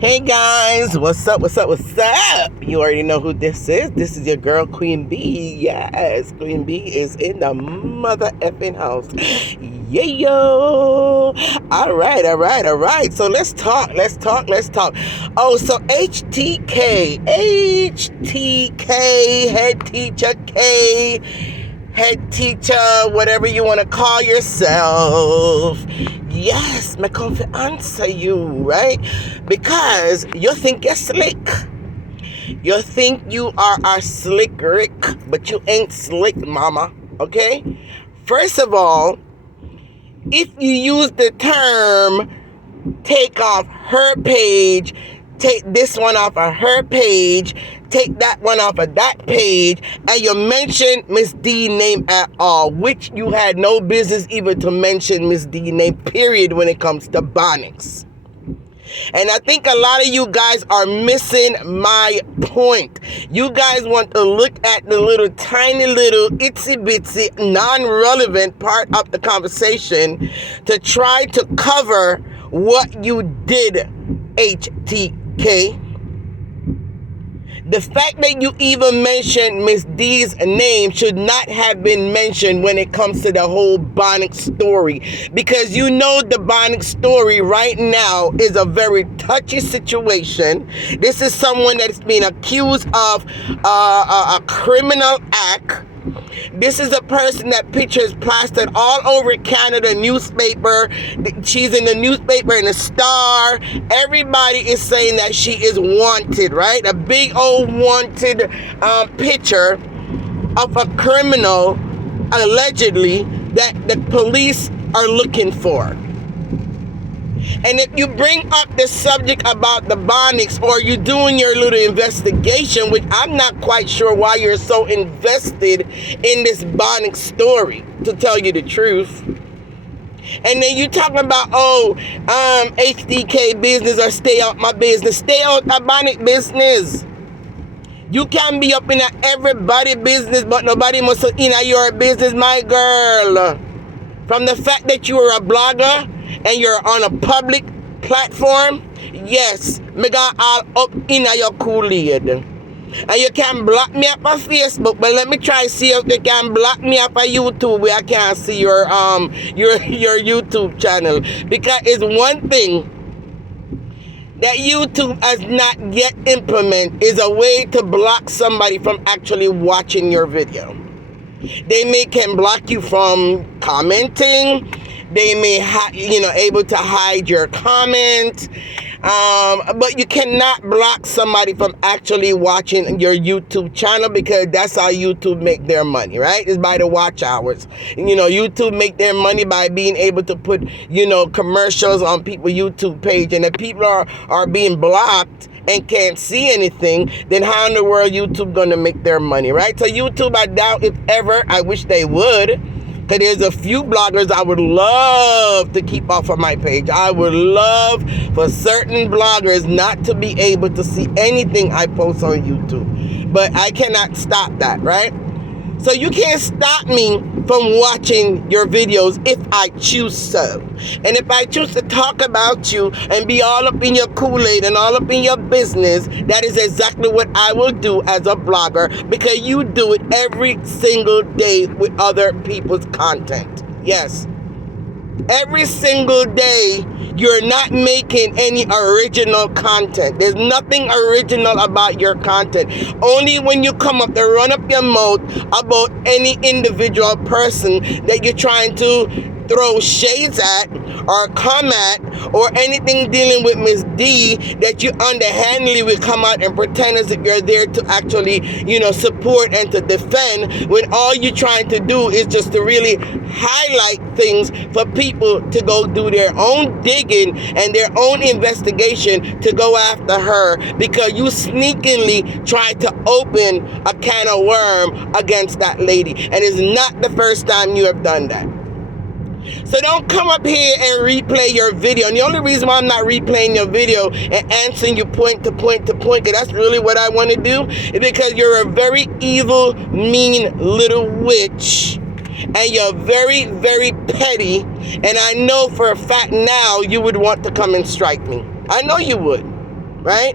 Hey guys, what's up? You already know who this is. This is your girl, Queen B. Yes, Queen B is in the mother effing house. Yeah, yo. All right. So let's talk. Oh, so HTK, head teacher, whatever you want to call yourself. Yes, me come to answer you, right? Because you think you're slick. You think you are a slick Rick, but you ain't slick, mama, okay? First of all, if you use the term take off her page, take this one off of her page, take that one off of that page, and you mention Miss D name at all, which you had no business even to mention Miss D name, period, when it comes to Bonics. And I think a lot of you guys are missing my point. You guys want to look at the little tiny little itsy bitsy non-relevant part of the conversation to try to cover what you did, HTK. The fact that you even mentioned Miss D's name should not have been mentioned when it comes to the whole Bonics story, because you know the Bonics story right now is a very touchy situation. This is someone that's being accused of a criminal act. This is a person that pictures plastered all over Canada newspaper. She's in the newspaper in the Star. Everybody is saying that she is wanted, right? A big old wanted picture of a criminal, allegedly, that the police are looking for. And if you bring up the subject about the Bonics, or you're doing your little investigation, which I'm not quite sure why you're so invested in this Bonics story, to tell you the truth. And then you talking about, HDK business or stay out my business. Stay out the Bonic business. You can be up in everybody's business, but nobody must in your business, my girl. From the fact that you are a blogger and you're on a public platform, yes, me got all up in your Kool-Aid. And you can block me up on Facebook, but let me try see if you can block me up on YouTube where I can't see your YouTube channel. Because it's one thing that YouTube has not yet implemented, is a way to block somebody from actually watching your video. They can block you from commenting. They may able to hide your comment, but you cannot block somebody from actually watching your YouTube channel, because that's how YouTube make their money, right? It's by the watch hours. YouTube make their money by being able to put commercials on people's YouTube page, and if people are being blocked and can't see anything, then how in the world YouTube gonna make their money, right? So YouTube, I doubt if ever, I wish they would, because there's a few bloggers I would love to keep off of my page. I would love for certain bloggers not to be able to see anything I post on YouTube. But I cannot stop that, right? So you can't stop me from watching your videos if I choose so. And if I choose to talk about you and be all up in your Kool-Aid and all up in your business, that is exactly what I will do as a blogger, because you do it every single day with other people's content. Yes. Every single day, you're not making any original content. There's nothing original about your content. Only when you come up to run up your mouth about any individual person that you're trying to throw shades at or come at, or anything dealing with Miss D, that you underhandedly will come out and pretend as if you're there to actually, support and to defend, when all you're trying to do is just to really highlight things for people to go do their own digging and their own investigation to go after her, because you sneakily tried to open a can of worm against that lady. And it's not the first time you have done that. So don't come up here and replay your video. And the only reason why I'm not replaying your video and answering you point to point to point, because that's really what I want to do, is because you're a very evil, mean little witch. And you're very, very petty. And I know for a fact now you would want to come and strike me. I know you would. right?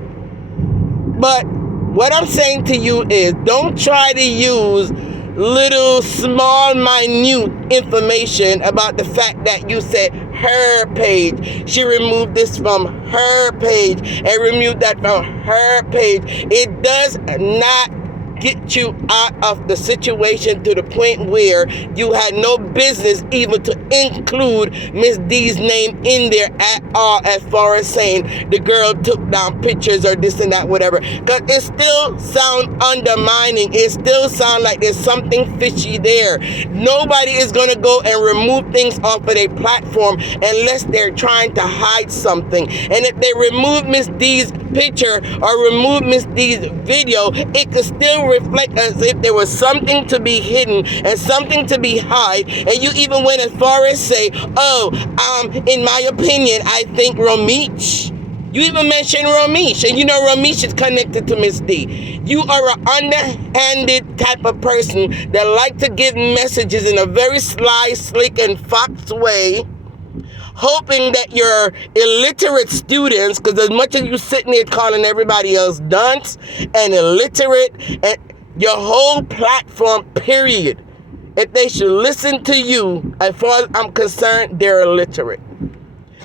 But what I'm saying to you is, don't try to use little small minute information about the fact that you said her page. She removed this from her page and removed that from her page. It does not get you out of the situation to the point where you had no business even to include Miss D's name in there at all, as far as saying the girl took down pictures or this and that, whatever. Because it still sounds undermining. It still sounds like there's something fishy there. Nobody is going to go and remove things off of their platform unless they're trying to hide something. And if they remove Miss D's picture or remove Miss D's video, it could still reflect as if there was something to be hidden and something to be hid. And you even went as far as say, in my opinion, I think Romeich. You even mentioned Romeich, and you know Romeich is connected to Miss D. You are an underhanded type of person that like to give messages in a very sly, slick, and fox way, hoping that your illiterate students, because as much as you sitting there calling everybody else dunce and illiterate, and your whole platform, period, if they should listen to you, as far as I'm concerned, they're illiterate.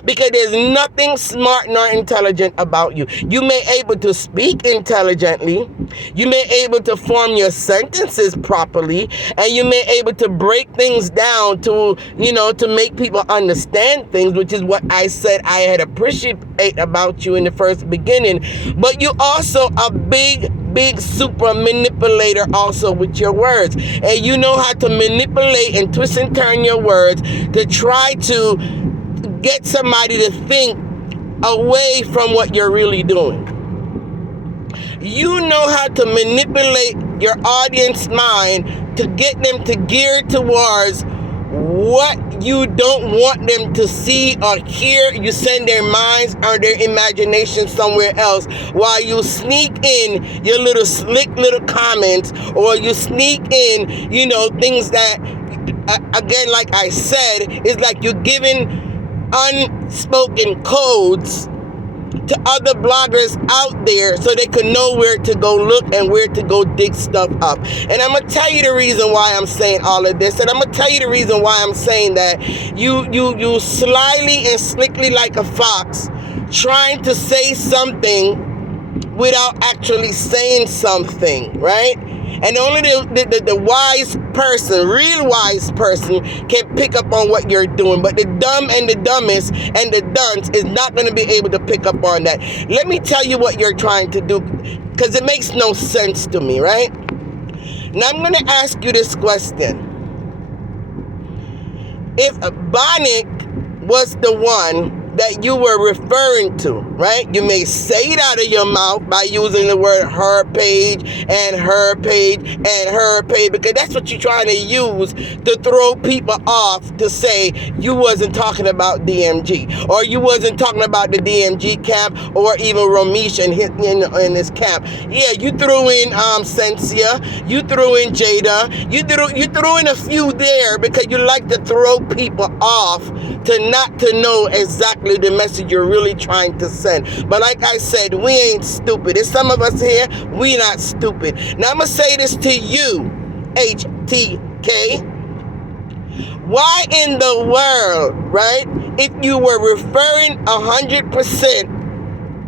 Because there's nothing smart nor intelligent about you. You may able to speak intelligently, you may able to form your sentences properly, and you may able to break things down to, to make people understand things, which is what I said I had appreciate about you in the first beginning. But you also a big super manipulator also with your words. And you know how to manipulate and twist and turn your words to try to get somebody to think away from what you're really doing. You know how to manipulate your audience mind to get them to gear towards what you don't want them to see or hear. You send their minds or their imagination somewhere else while you sneak in your little slick little comments, or you sneak in, things that, again, like I said, is like you're giving unspoken codes to other bloggers out there so they can know where to go look and where to go dig stuff up. And I'm going to tell you the reason why I'm saying all of this, and I'm going to tell you the reason why I'm saying that you slyly and slickly like a fox trying to say something without actually saying something, right? And only the wise person, real wise person, can pick up on what you're doing. But the dumb and the dumbest and the dunce is not going to be able to pick up on that. Let me tell you what you're trying to do, because it makes no sense to me, right? Now I'm going to ask you this question. If Bonnick was the one that you were referring to, right? You may say it out of your mouth by using the word her page and her page and her page, because that's what you're trying to use to throw people off, to say you wasn't talking about DMG, or you wasn't talking about the DMG camp, or even Romeich in his camp. Yeah, you threw in Sensia, you threw in Jada, you threw in a few there because you like to throw people off to not to know exactly the message you're really trying to send. But like I said, we ain't stupid. There's some of us here, we not stupid. Now I'm going to say this to you, HTK. Why in the world, right, if you were referring 100%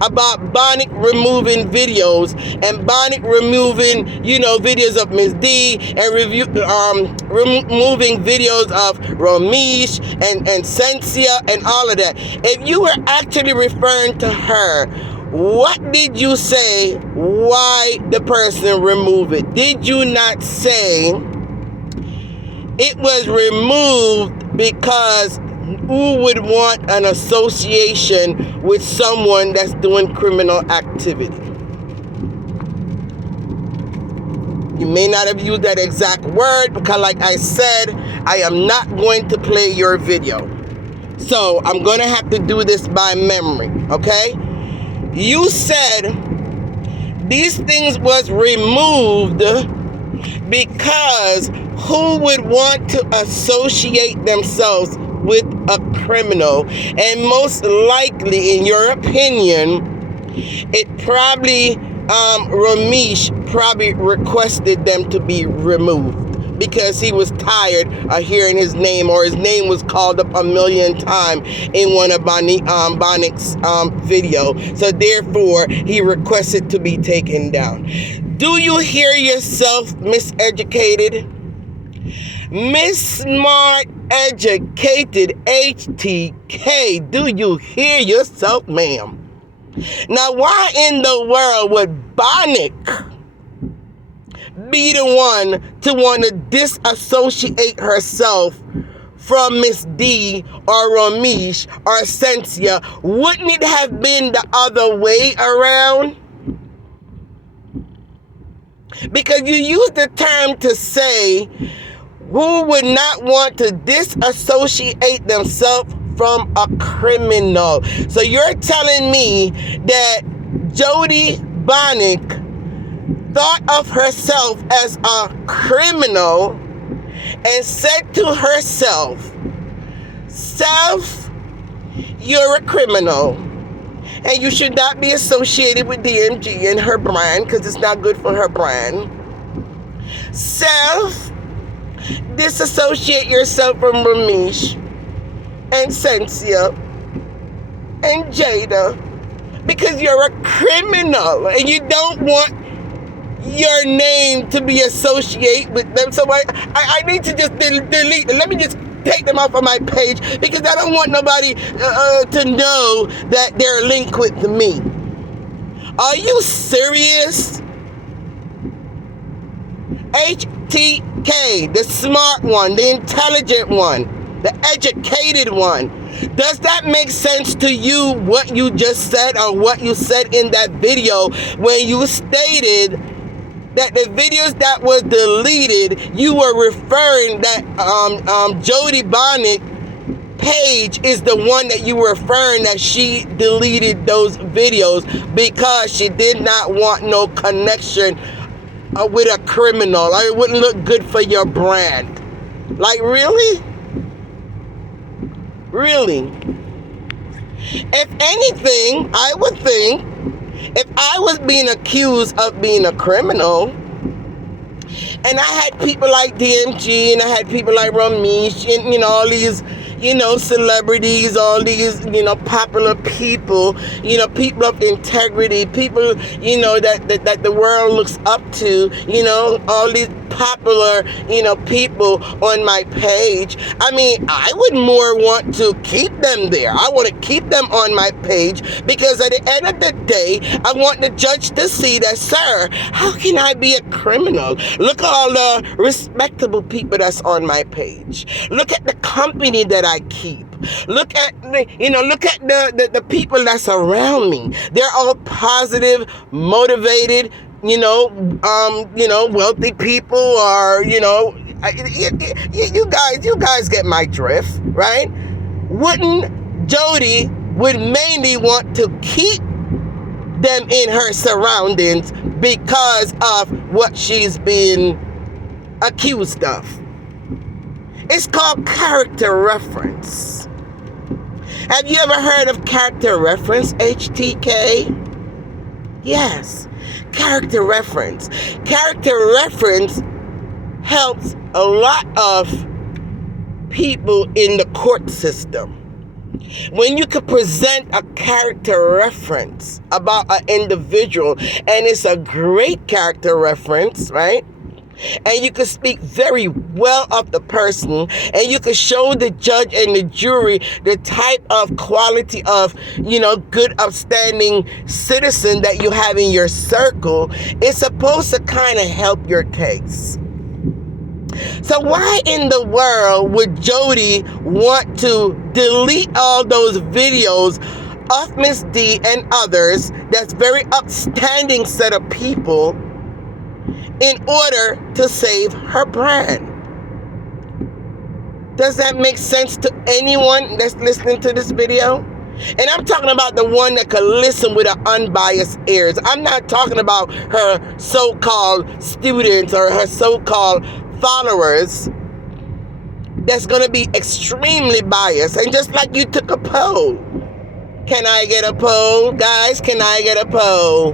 about Bonnick removing videos and Bonnick removing, videos of Miss D and removing videos of Romeich and Sensia and all of that. If you were actually referring to her, what did you say why the person removed it? Did you not say it was removed because who would want an association with someone that's doing criminal activity? You may not have used that exact word, because like I said, I am not going to play your video. So I'm going to have to do this by memory, okay? You said these things was removed because who would want to associate themselves with a criminal? And most likely, in your opinion, It probably, Ramesh probably requested them to be removed because he was tired of hearing his name, or his name was called up a million times in one of Bonnic's video. So therefore, he requested to be taken down. Do you hear yourself, miseducated? Miss Smart Educated HTK, do you hear yourself, ma'am? Now, why in the world would Bonnick be the one to want to disassociate herself from Miss D or Ramesh or Sensia? Wouldn't it have been the other way around? Because you use the term to say who would not want to disassociate themselves from a criminal. So you're telling me that Jody Bonnick thought of herself as a criminal and said to herself, "Self, you're a criminal, and you should not be associated with DMG and her brand because it's not good for her brand. Self, disassociate yourself from Ramesh and Sensia and Jada because you're a criminal and you don't want your name to be associated with them." So I need to just delete them. Let me just take them off of my page because I don't want nobody to know that they're linked with me. Are you serious? HTK, the smart one, the intelligent one, the educated one. Does that make sense to you, what you just said or what you said in that video when you stated that the videos that was deleted, you were referring that Jody Bonnick page is the one that you were referring that she deleted those videos because she did not want no connection with a criminal. Like, it wouldn't look good for your brand. Like, really? Really? If anything, I would think if I was being accused of being a criminal, and I had people like DMG, and I had people like Ramesh, and, all these, celebrities, all these, popular people, people of integrity, people, that the world looks up to, all these popular, people on my page. I mean, I would more want to keep them there. I want to keep them on my page because at the end of the day, I want the judge to see that, sir, how can I be a criminal? Look at all the respectable people that's on my page. Look at the company that I keep. Look at the people that's around me. They're all positive, motivated, wealthy people, or you guys get my drift, right? Wouldn't Jody would mainly want to keep them in her surroundings because of what she's been accused of? It's called character reference. Have you ever heard of character reference, HTK? Yes, character reference. Character reference helps a lot of people in the court system. When you could present a character reference about an individual, and it's a great character reference, right? And you can speak very well of the person, and you can show the judge and the jury the type of quality of, good, upstanding citizen that you have in your circle. It's supposed to kind of help your case. So why in the world would Jody want to delete all those videos of Miss D and others, that's very upstanding set of people, in order to save her brand? Does that make sense to anyone that's listening to this video? And I'm talking about the one that could listen with an unbiased ears. I'm not talking about her so-called students or her so-called followers that's going to be extremely biased. And just like you took a poll, Can I get a poll? Guys, can I get a poll?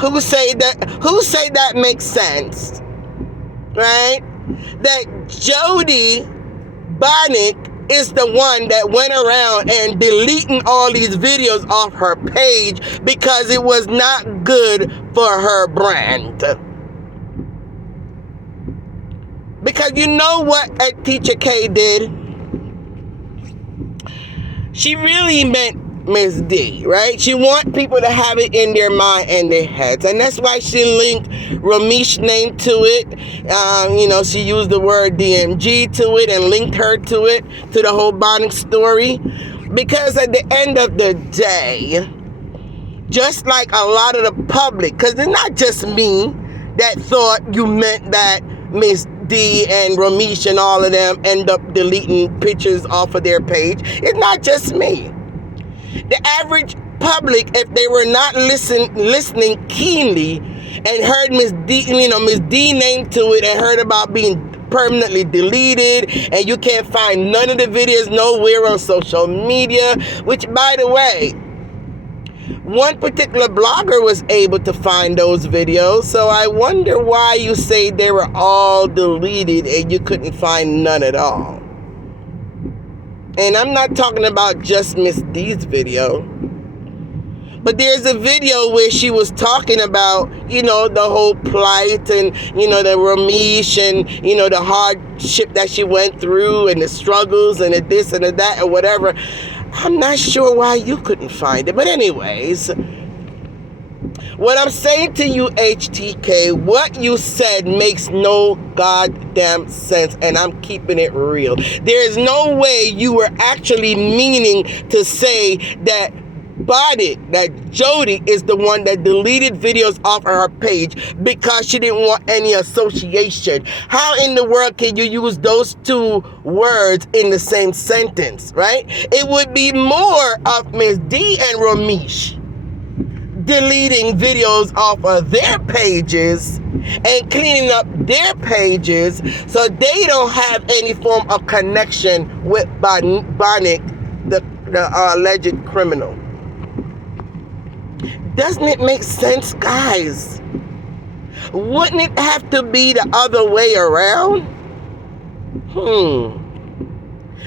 Who say that makes sense? Right? That Jody Bonnick is the one that went around and deleting all these videos off her page because it was not good for her brand. Because you know what Teacher K did? She really meant Miss D, right? She want people to have it in their mind and their heads. And that's why she linked Ramesh's name to it. She used the word DMG to it and linked her to it, to the whole Bonnick story. Because at the end of the day, just like a lot of the public, because it's not just me that thought you meant that Miss D and Ramesh and all of them end up deleting pictures off of their page. It's not just me. The average public, if they were not listening keenly and heard Miss D name to it and heard about being permanently deleted and you can't find none of the videos nowhere on social media, which, by the way, one particular blogger was able to find those videos, so I wonder why you say they were all deleted and you couldn't find none at all. And I'm not talking about just Miss D's video. But there's a video where she was talking about, the whole plight and, the Ramesh and, the hardship that she went through and the struggles and the this and the that and whatever. I'm not sure why you couldn't find it. But anyways, what I'm saying to you, HTK, what you said makes no goddamn sense, and I'm keeping it real. There is no way you were actually meaning to say that that Jody is the one that deleted videos off of her page because she didn't want any association. How in the world can you use those two words in the same sentence, right? It would be more of Miss D and Ramesh deleting videos off of their pages and cleaning up their pages so they don't have any form of connection with Bonnick, the alleged criminal. Doesn't it make sense, guys? Wouldn't it have to be the other way around?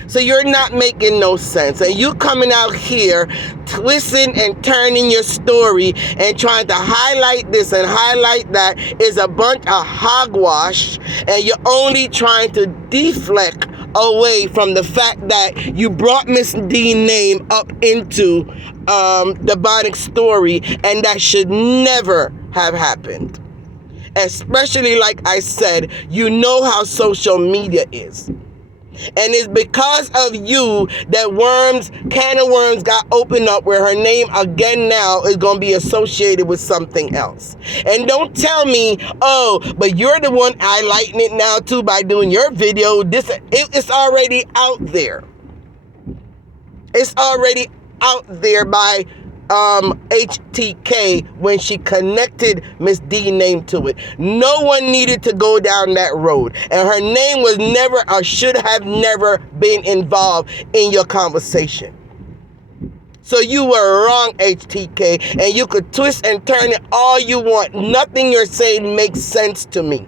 So you're not making no sense. And you coming out here twisting and turning your story and trying to highlight this and highlight that is a bunch of hogwash, and you're only trying to deflect away from the fact that you brought Miss D's name up into the Bonnick story, and that should never have happened. Especially, like I said, you know how social media is. And it's because of you that can of worms got opened up where her name again now is going to be associated with something else. And don't tell me, but you're the one highlighting it now too by doing your video. It's already out there. It's already out there by HTK when she connected Miss D name to it. No one needed to go down that road, and her name was never or should have never been involved in your conversation. So you were wrong, HTK, and you could twist and turn it all you want. Nothing you're saying makes sense to me.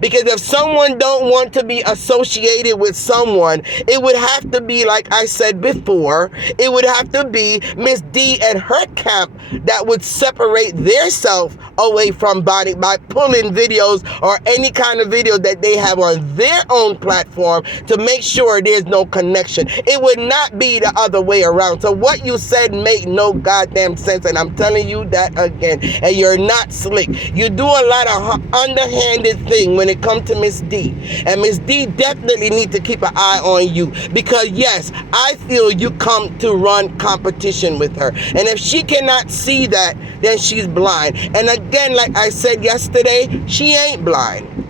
Because if someone don't want to be associated with someone, it would have to be, like I said before, it would have to be Miss D and her camp that would separate their self away from Bonnick by pulling videos or any kind of video that they have on their own platform to make sure there's no connection. It would not be the other way around. So what you said made no goddamn sense, and I'm telling you that again. And you're not slick. You do a lot of underhanded things when it comes to Miss D. And Miss D definitely need to keep an eye on you, because yes, I feel you come to run competition with her. And if she cannot see that, then she's blind. And again, like I said yesterday, she ain't blind.